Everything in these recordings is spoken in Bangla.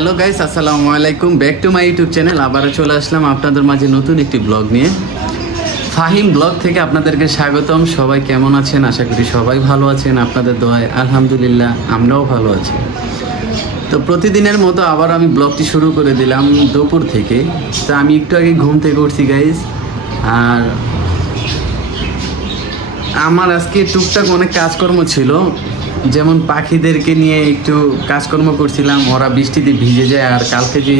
হ্যালো গাইস, আসসালামু আলাইকুম। Back to my YouTube channel. আবারও চলে আসলাম আপনাদের মাঝে নতুন একটি ব্লগ নিয়ে। ফাহিম ব্লগ থেকে আপনাদেরকে স্বাগতম। সবাই কেমন আছেন? আশা করি সবাই ভালো আছেন। আপনাদের দোয়ায় আলহামদুলিল্লাহ আমরাও ভালো আছি। তো প্রতিদিনের মতো আবার আমি ব্লগটি শুরু করে দিলাম দুপুর থেকে। তো আমি একটু আগে ঘুম থেকে উঠছি গাইস, আর আমার আজকে টুকটাক অনেক কাজকর্ম ছিল। যেমন পাখিদেরকে নিয়ে একটু কাজকর্ম করছিলাম, ওরা বৃষ্টিতে ভিজে যায়। আর কালকে যে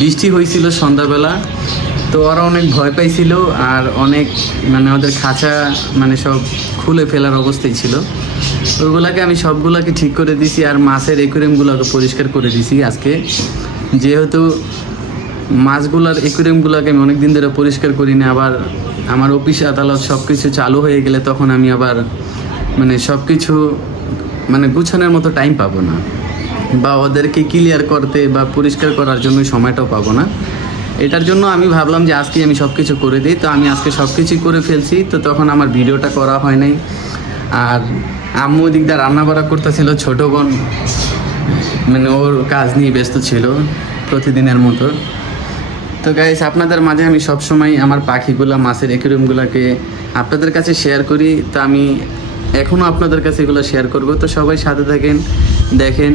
বৃষ্টি হয়েছিল সন্ধ্যাবেলা, তো ওরা অনেক ভয় পাইছিল আর অনেক ওদের খাঁচা সব খুলে ফেলার অবস্থায় ছিল। ওইগুলাকে আমি সবগুলোকে ঠিক করে দিছি, আর মাছের অ্যাকুয়ারিয়ামগুলোকে পরিষ্কার করে দিছি আজকে। যেহেতু মাছগুলোর অ্যাকুয়ারিয়ামগুলোকে আমি অনেক দিন ধরে পরিষ্কার করি না, আবার আমার অফিস আদালত সব কিছু চালু হয়ে গেলে তখন আমি আবার সব কিছু গুছানোর মতো টাইম পাবো না, বা ওদেরকে ক্লিয়ার করতে বা পরিষ্কার করার জন্য সময়টাও পাবো না। এটার জন্য আমি ভাবলাম যে আজকে আমি সব কিছু করে দিই। তো আমি আজকে সব কিছুই করে ফেলছি। তো তখন আমার ভিডিওটা করা হয় নাই। আর আম্মু দিকদার রান্না বাড়া করতেছিল, ছোটো বোন ওর কাজ নিয়ে ব্যস্ত ছিল প্রতিদিনের মতো। তো গাইস, আপনাদের মাঝে আমি সবসময় আমার পাখিগুলো, মাছের অ্যাকুয়ারিয়ামগুলোকে আপনাদের কাছে শেয়ার করি। তো আমি এখনও আপনাদের কাছে এগুলো শেয়ার করব। তো সবাই সাথে থাকেন, দেখেন।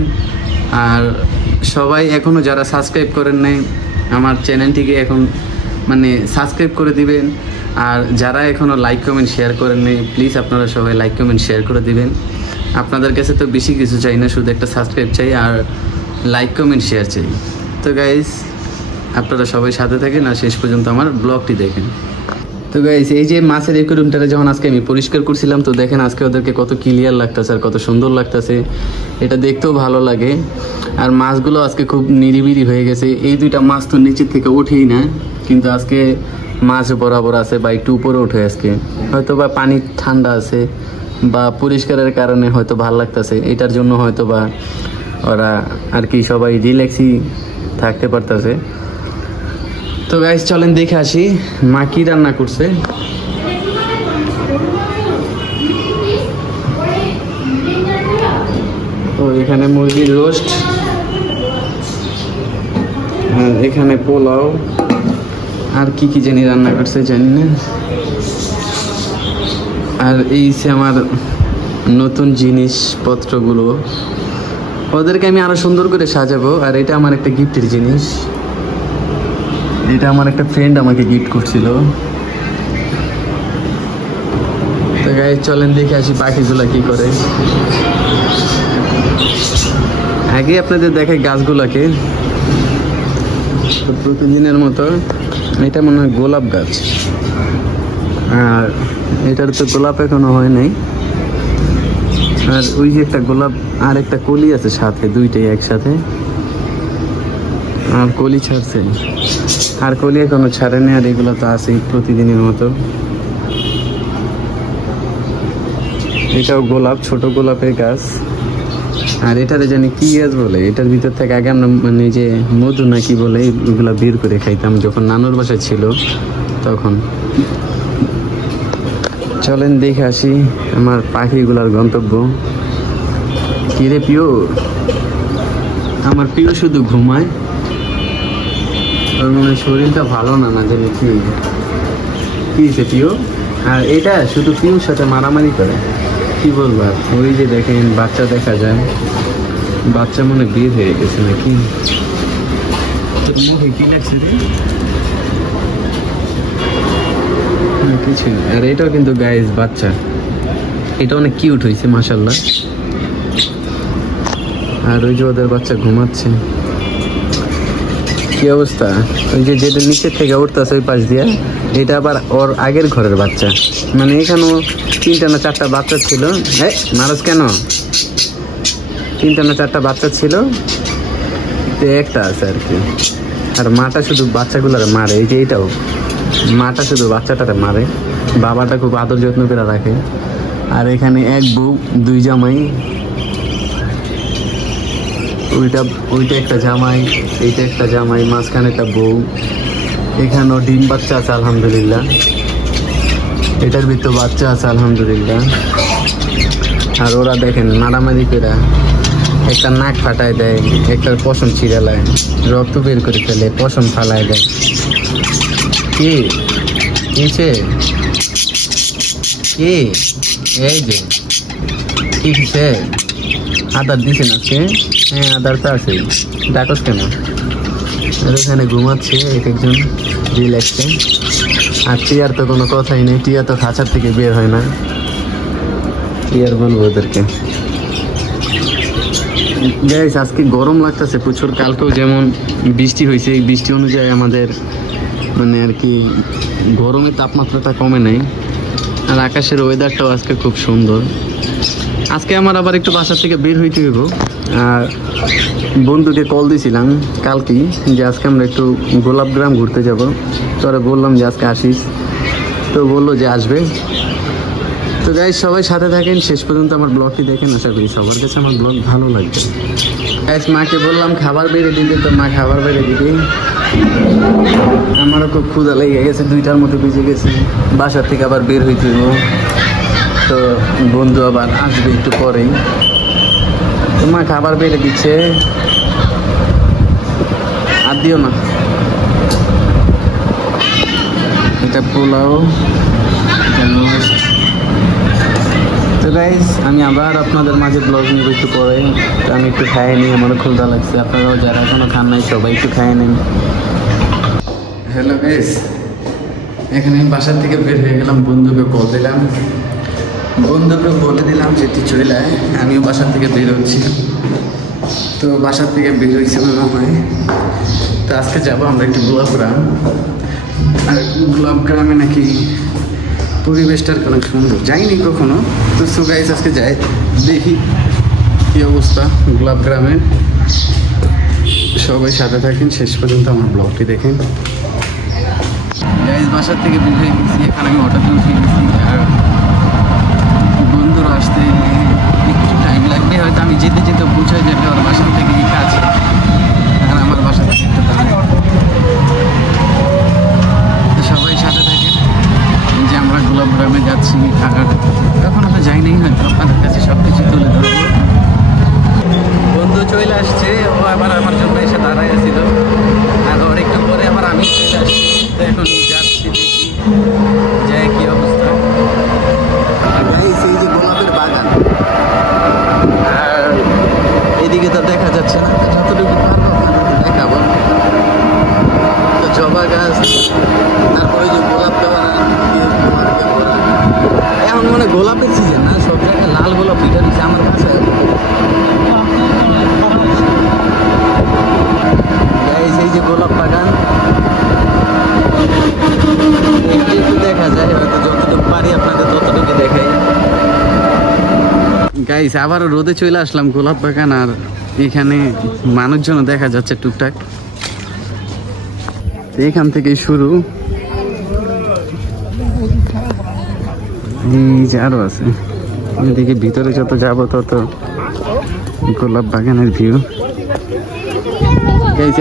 আর সবাই এখনও যারা সাবস্ক্রাইব করেন নাই আমার চ্যানেলটিকে এখন সাবস্ক্রাইব করে দিবেন। আর যারা এখনও লাইক কমেন্ট শেয়ার করেন নাই, প্লিজ আপনারা সবাই লাইক কমেন্ট শেয়ার করে দিবেন। আপনাদের কাছে তো বেশি কিছু চাই না, শুধু একটা সাবস্ক্রাইব চাই আর লাইক কমেন্ট শেয়ার চাই। তো গাইস, আপনারা সবাই সাথে থাকেন আর শেষ পর্যন্ত আমার ব্লগটি দেখেন। তো গাইস, এই যে মাছের অ্যাকুয়ারিয়ামটা যখন আজকে আমি পরিষ্কার করছিলাম, তো দেখেন আজকে ওদেরকে কত ক্লিয়ার লাগতেছে আর কত সুন্দর লাগতেছে। এটা দেখতেও ভালো লাগে। আর মাছগুলো আজকে খুব নিরিবিলি হয়ে গেছে। এই দুইটা মাছ তো নিচের থেকে ওঠেই না, কিন্তু আজকে মাছ বরাবর আছে বা একটু উপরে ওঠে। আজকে হয়তো বা পানি ঠান্ডা আছে বা পরিষ্কারের কারণে হয়তো ভালো লাগতেছে। এটার জন্য হয়তো বা ওরা আর কি সবাই রিল্যাক্সই থাকতে পারতেছে। তো গাইস, চলেন দেখে আসি মা কি রান্না করছে। তো এখানে মুরগির রোস্ট, আর এখানে পোলাও, আর কি কি জানি রান্না করছে জানি না। আর এই যে আমার নতুন জিনিসপত্রগুলো, ওদেরকে আমি আরো সুন্দর করে সাজাবো। আর এটা আমার একটা গিফটের জিনিস, এটা আমার একটা ফ্রেন্ড আমাকে গিফট করছিল। তো গাইস, চলেন দেখে আসি পাখিগুলা কি করে। আগে আপনাদের দেখাই গাছগুলাকে। প্রতিদিনের মতো এটা মনে হয় গোলাপ গাছ, আর এটার তো গোলাপ এখনো হয় নাই। আর ওই যে একটা গোলাপ আর একটা কলি আছে সাথে, দুইটাই একসাথে। আর কলি ছাড়ছে, আর কলি এখনো ছাড়েনি। আর এগুলো তো আছেই প্রতিদিনের মতো। এটাও গোলাপ, ছোট গোলাপের গাছ। আর এটারে জানি কি গাছ বলে, এটার ভিতর থেকে আগে আমরা যে মধু না কি বলে এগুলা বের করে খাইতাম যখন নানুর বাসায় ছিল তখন। চলেন দেখে আসি আমার পাখিগুলার গন্তব্য। কিরে পিও? আমার পিও শুধু ঘুমায়, ওর মনে হয় শরীরটা ভালো না, না জানি কি হয়েছে পিও। আর এটা শুধু পিওর সাথে মারামারি করে, কি বলবো। ওই যে দেখেন বাচ্চা দেখা যায়, বাচ্চা মনে বের হয়ে গেছে নাকি। মুখে কি লাগছে রে? কিছু না। আর এটাও কিন্তু গাইস বাচ্চা, এটা অনেক কিউট হয়েছে মাশাআল্লাহ। আর ওই যে ওদের বাচ্চা ঘুমাচ্ছে। কি অবস্থা? ওই যে যেটা নিচের থেকে উঠতেছে ওই পাশ দিয়ে, এটা আবার ওর আগের ঘরের বাচ্চা। এখানেও 3টা না 4টা বাচ্চা ছিল। মারাজ কেন? 3টা না 4টা বাচ্চা ছিল, তো একটা আছে আর কি। আর মাটা শুধু বাচ্চাগুলারে মারে। এই যে এটাও মাটা শুধু বাচ্চাটারে মারে, বাবাটা খুব আদর যত্ন করে রাখে। আর এখানে এক বউ, 2 জামাই। ওইটা একটা জামাই, এইটা একটা জামাই, মাঝখানে একটা বউ। এখানেও ডিম বাচ্চা আছে আলহামদুলিল্লাহ, এটার ভিতর বাচ্চা আছে আলহামদুলিল্লাহ। আর ওরা দেখেন মারামারি করে একটা নাক ফাটায় দেয়, একটা পশম ছিঁড়ালায়, রক্ত বের করে ফেলে, পশম ফালায় দেয়। কি কিছে কি এই যে কি কিছে আদার দিছেন আজকে? হ্যাঁ আদার তো আছে, ডাকস কেন? এখানে ঘুমাচ্ছে এক একজন রিল্যাক্সে। আর টিয়ার তো কোনো কথাই নেই, টিয়া তো খাঁচার থেকে বের হয় না। টিয়ার বলবো ওদেরকে। গাইস আজকে গরম লাগতেছে প্রচুর। কালকেও যেমন বৃষ্টি হয়েছে, এই বৃষ্টি অনুযায়ী আমাদের মানে আর কি গরমের তাপমাত্রাটা কমে নাই। আর আকাশের ওয়েদারটাও আজকে খুব সুন্দর। আজকে আমার আবার একটু বাসা থেকে বের হইতে হইব। আর বন্ধুকে কল দিয়েছিলাম কালকেই যে আজকে আমরা একটু গোলাপগ্রাম ঘুরতে যাব। তোরা বললাম যে আজকে আসিস, তো বললো যে আসবে। তো গাইস সবাই সাথে থাকেন, শেষ পর্যন্ত আমার ব্লগটি দেখেন। আশা করি সবার কাছে আমার ব্লগ ভালো লাগবে। গাইস মাকে বললাম খাবার বেড়ে দিতে, তো মা খাবার বেড়ে দিতে। আমারও খুব ক্ষুধা লেগে গেছে, 2টার মতো বেজে গেছে। বাসার থেকে আবার বের হইতে হইব, তো বন্ধু আবার আসবে একটু পরেই। তো মা খাবার বেড়ে দিচ্ছে, আর দিও না। এটা পোলাও। তো গাইস আমি আবার আপনাদের মাঝে ব্লগ নিব একটু পরে। তো আমি একটু খাই নিই, আমারও ক্ষুধা লাগছে। আপনারাও যারা এখনো খান নাই সবাই একটু খাই নেন। হ্যালো গাইস, এখানে বাসার থেকে বের হয়ে গেলাম, বন্ধুকে কল দিলাম, বন্ধুকে বলে দিলাম যে তুই চলে আয়, আমিও বাসার থেকে বের হচ্ছি। তো বাসার থেকে বের হয়েছে মনে হয়। তো আজকে যাবো আমরা একটু গোলাপগ্রাম। আর গোলাপগ্রামে নাকি পরিবেশটার অনেক সুন্দর, যাইনি কখনো। তো সো গাইস আজকে যাই, দেখি কী অবস্থা গোলাপগ্রামের। সবাই সাথে থাকেন, শেষ পর্যন্ত আমার ব্লগটি দেখেন। গাইস বাসার থেকে বের হয়ে গেছি, এখানে আমি অটোতে উঠে গেছি। আর বন্ধুরা আসতে একটু টাইম লাগবে, হয়তো আমি যেতে যেতে পৌঁছে যাবে ওর বাসার থেকে কাছে। আর আমার বাসা থেকে একটু দাঁড়ায়। সবাই সাথে থাকেন, যে আমরা গোলাপগ্রামে যাচ্ছি। আর এখনো তো যাই নাই, হয়তো আপনাদের কাছে সব কিছু তুলে ধরবো। বন্ধু চলে আসছে, ও আবার আমার জন্য এসে দাঁড়ায় ছিল। আর ওর একটু পরে আবার আমি চলে আসছি। তো এখন যাচ্ছি, দেখি যাই কি অবস্থা। এই যে গোলাপের বাগান, আর এদিকে তো দেখা যাচ্ছে না, যতটুকু পারবো আপনাদের দেখাবো। তো জবা গাছ, তারপরে যে গোলাপ দেওয়া, এখন মানে গোলাপের সিজন না, সব জায়গায় লাল গোলাপ ফুটে দিচ্ছে আমার কাছে। এই যে গোলাপ বাগান, একটু দেখা যায়, হয়তো যতটুকু পারি আপনাদের ততটুকু দেখাই। গাইস আবারও রোদে চলে আসলাম গোলাপ বাগান। আর এখানে মানুষজন দেখা যাচ্ছে টুকটাক। এখান থেকেই শুরু, আরো আছে এদিকে। ভিতরে যত যাবো তত গোলাপ বাগানের ভিউ।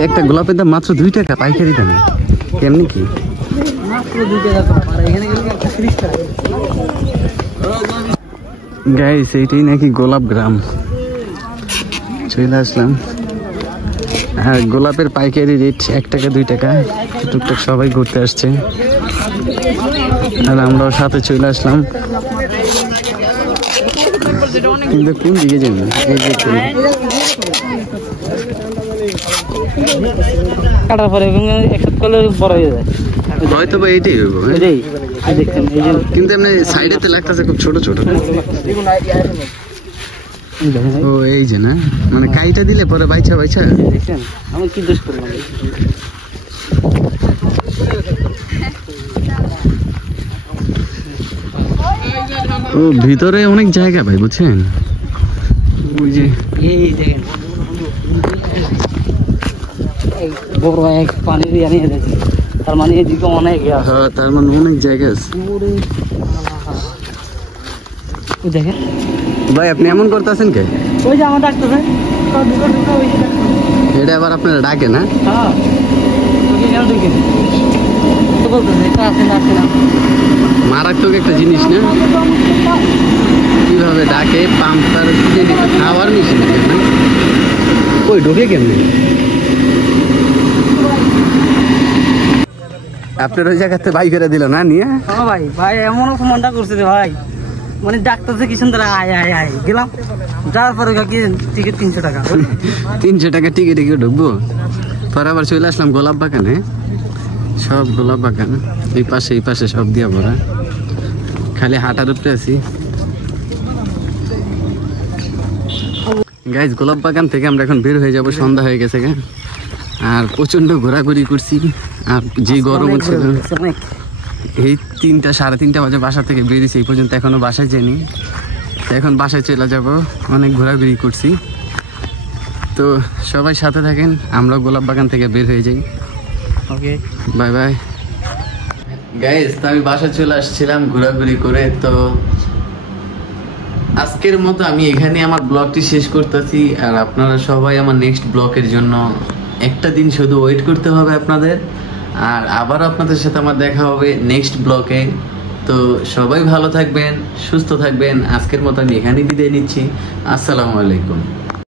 একটা গোলাপের দাম মাত্র 2 টাকা পাইকারি দামে। কেমনি কি গাইস, এইটাই নাকি গোলাপগ্রাম। চলে আসলাম। আর গোলাপের পাইকারি রেট 1 টাকা 2 টাকা, টুকটাক সবাই ঘুরতে আসছে। আর আমরাও সাথে চলে আসলাম। কিন্তু কোন দিকে যাবো? এই যে কাটার পরে একসাথে করলে বড় হয়ে যায়, হয়তো বা এইটাই হইব। কিন্তু এমনি সাইডেতে লাগতেছে খুব ছোট ছোট। ও এই যে না, মানে কাইটা দিলে পরে বাইছা বাইছা। আমি কি দোষ করলাম? ও ভিতরে অনেক জায়গা ভাই, বুঝছেন? ওই যে এই দেখেন বড় এক পানি দিয়ে আনিয়ে দিয়েছে, তার মানে এদিকে অনেক। হ্যাঁ, তার মানে অনেক জায়গা আছে। দেখেন ভাই আপনি এমন করতেছেন কে? ওই যে আমার ডাকতেছে, এটা আবার আপনারা ডাকে না? হ্যাঁ তো বলতেছে এটা আছে না আছে না। মারাত্মক একটা জিনিস না, কিভাবে ডাকে পাম্পার খাওয়ার মেশিন না ওই ঢোকে কেমনি। আপনার ওই জায়গাতে বাই করে দিল না নিয়ে? হ্যাঁ ভাই, ভাই এমন অপমানটা করছে রে ভাই, মানে ডাক্তার কি সুন্দর আয় আয় আয় গেলাম, যাওয়ার পরে কি টিকিট 300 টাকা। 300 টাকা টিকিটে কেউ ঢুকবো? পরে আবার চলে আসলাম গোলাপ বাগানে, সব গোলাপ বাগান এই পাশে সব দিয়া ভরা, খালি হাঁটার উপরে আছি। গাইজ গোলাপ বাগান থেকে আমরা এখন বের হয়ে যাব, সন্ধ্যা হয়ে গেছে গা, আর প্রচন্ড ঘোরাঘুরি করছি, আর যে গরম ছিল এই 3টা 3:30 বাজে বাসা থেকে বেরিয়েছি, এই পর্যন্ত এখনো বাসায় যাইনি। এখন বাসায় চলে যাব, অনেক ঘোরাঘুরি করছি। তো সবাই সাথে থাকেন, আমরা গোলাপ বাগান থেকে বের হয়ে যাই। Okay bye bye guys. তো আমি বাসায় চলে আসছিলাম ঘোরাঘুরি করে, তো আজকের মতো আমি এখানে আমার ব্লগটি শেষ করতেছি। আর আপনারা সবাই আমার নেক্সট ব্লগের জন্য একটা দিন শুধু ওয়েট করতে হবে আপনাদের, আর আবারও আপনাদের সাথে আমার দেখা হবে নেক্সট ব্লগে। তো সবাই ভালো থাকবেন, সুস্থ থাকবেন। আজকের মতো আমি এখানেই বিদায় নিচ্ছি। আসসালামু আলাইকুম।